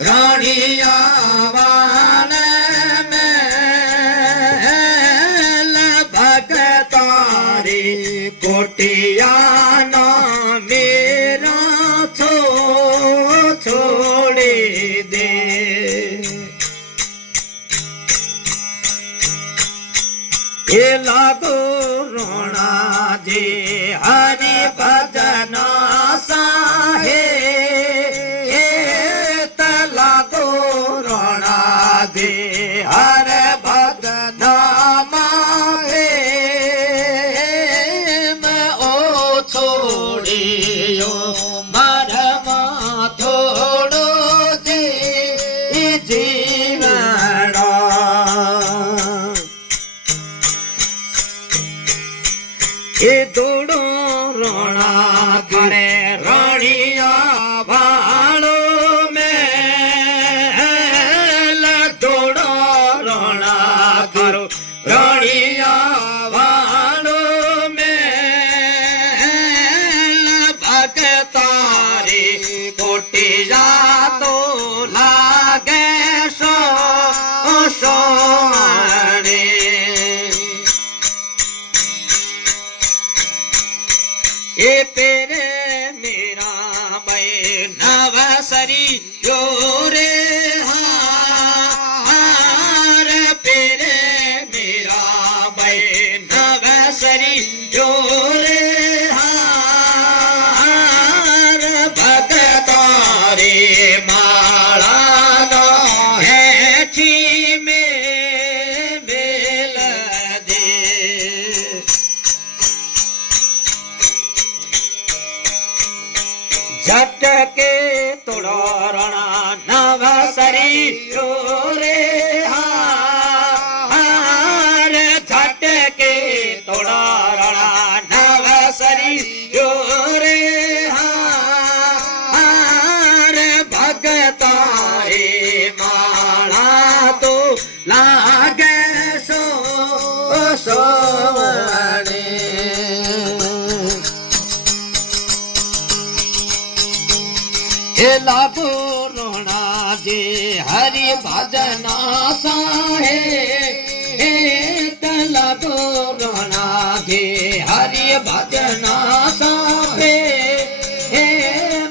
रानिया वाल में भगतारी कोटिया ना मेरा छोड़े दे। ये लागो रोना जे हरि भजन साहे दे हर भजन माहे मैं ओ छोड़ियो मरमा थोड़ो जे जीवना। ये दोड़ो रोना करे रानिया भाड़ो रानिया वालों में भगतारी कोटिया तो लागे सोने। ये तेरे मेरा भाई नवसरी योरे नवसरी जोरे हार भगतारे माला नो है छी में मेल दे। झटके तोड़ो रणा नवसरी जोरे जोरे हार भगतारे माला तो लागे सोने। हे लागो रोना जे हरि भजन साहे लागो रोना जे हरि भजन साहे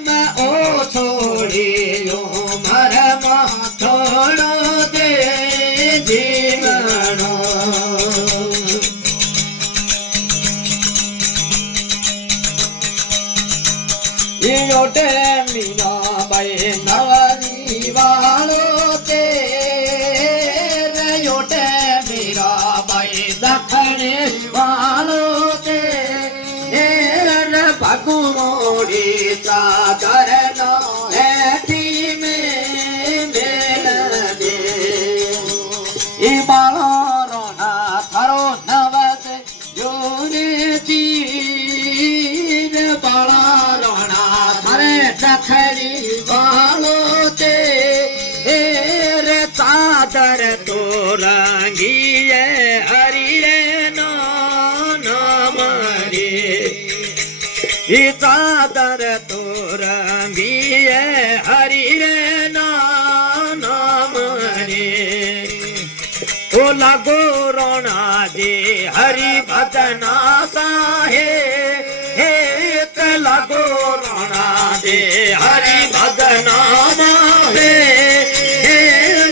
मैं ओ छोड़ियो मरमा छोड़ो दे जीवनो। योटे मीना भाई नवरी वालो ते योटे मीरा भाई दखने वालो ते भगु मोड़ी चादर नो ऐठी में मेल दे। ई बालो रोना थारो नवस जोरे चीर बाला रोना थारे दखनी वालो ते चादर तो रंगी हरी रे नाम रे। ये चादर तो रंगी हरी रे नाम रे। ओ लागो रोना जे हरि भजन साहे लागो रोना जे हरि भजन माहे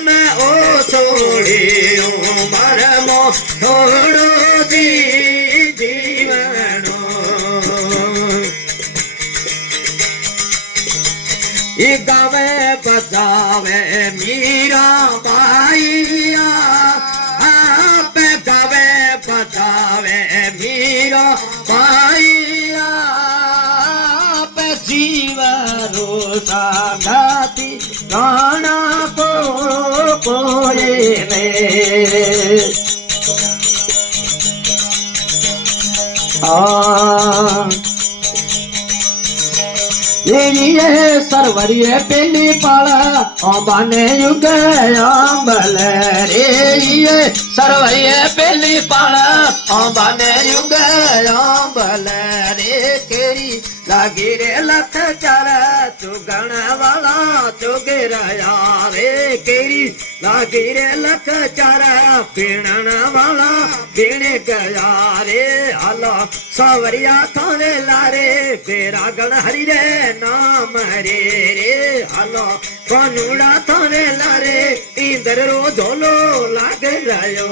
मैं ओ छोड़ियो मरमो छोड़ो दी जीवनो। ये गावे बजावे मीरा बाईया आप गावे बजावे मीरा बाईया आप जीवरो सागाती गाना को कोये में। ये सरवरिये पेली पाला अंबाने युग आंबल रे ये सरवरिये पेली पाला अंबाने युग आंबल रे केरी लागी रे लख चार तू गण वाला तू गिरया रे केरी लागी रे लख चार पीणन वाला पीण गया रे हलो सावरिया थाने लारे तेरा गण हरि रे नाम रे रे हलो कानूड़ा थाने लारे इंदर रो धोलो लाग रयो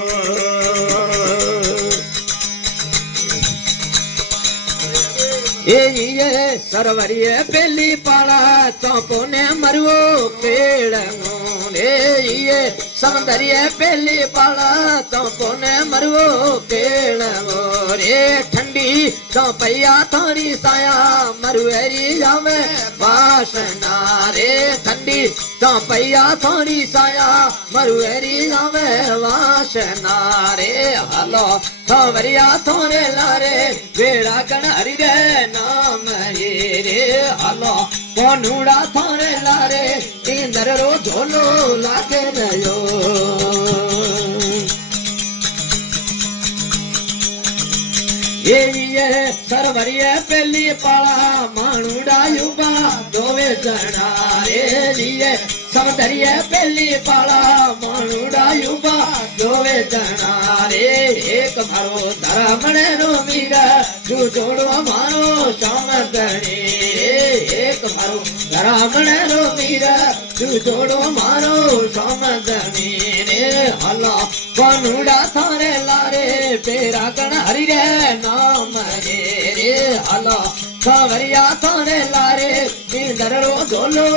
ये सरवरिये पेली पाला चौपो ने मरुओ पेड़ ये सौंदर्य पेली पाला चौपो ने मरुओ पेड़ रे ठंडी चौपैया थोड़ी साया मरुएरी जावे वासना रे ठंडी चौपैया थोड़ी साया मरुएरी जावे वासना रे हलो सौवरिया थोड़े लारे बेड़ा गण हरि रे नाम रे हलो कोनुड़ा थोड़े लारे इंदर रो झोलो लागे नयो ये सरवरिये पेली पाला मानुड़ा युवा दोवे जना रे ये सौंदर्य पेली पाला मानुड़ा युवा दोवे जना रे एक मारो धर्मणे नो मीरा तू जोड़ो मारो समदणी रे एक मारो धर्मणे नो मीरा तू जोड़ो मारो समदणी रे हला कोनुड़ा थारे लारे तेरा गण हरि रे नाम रे रे हला सावरिया थारे लारे इंदर रो झोलो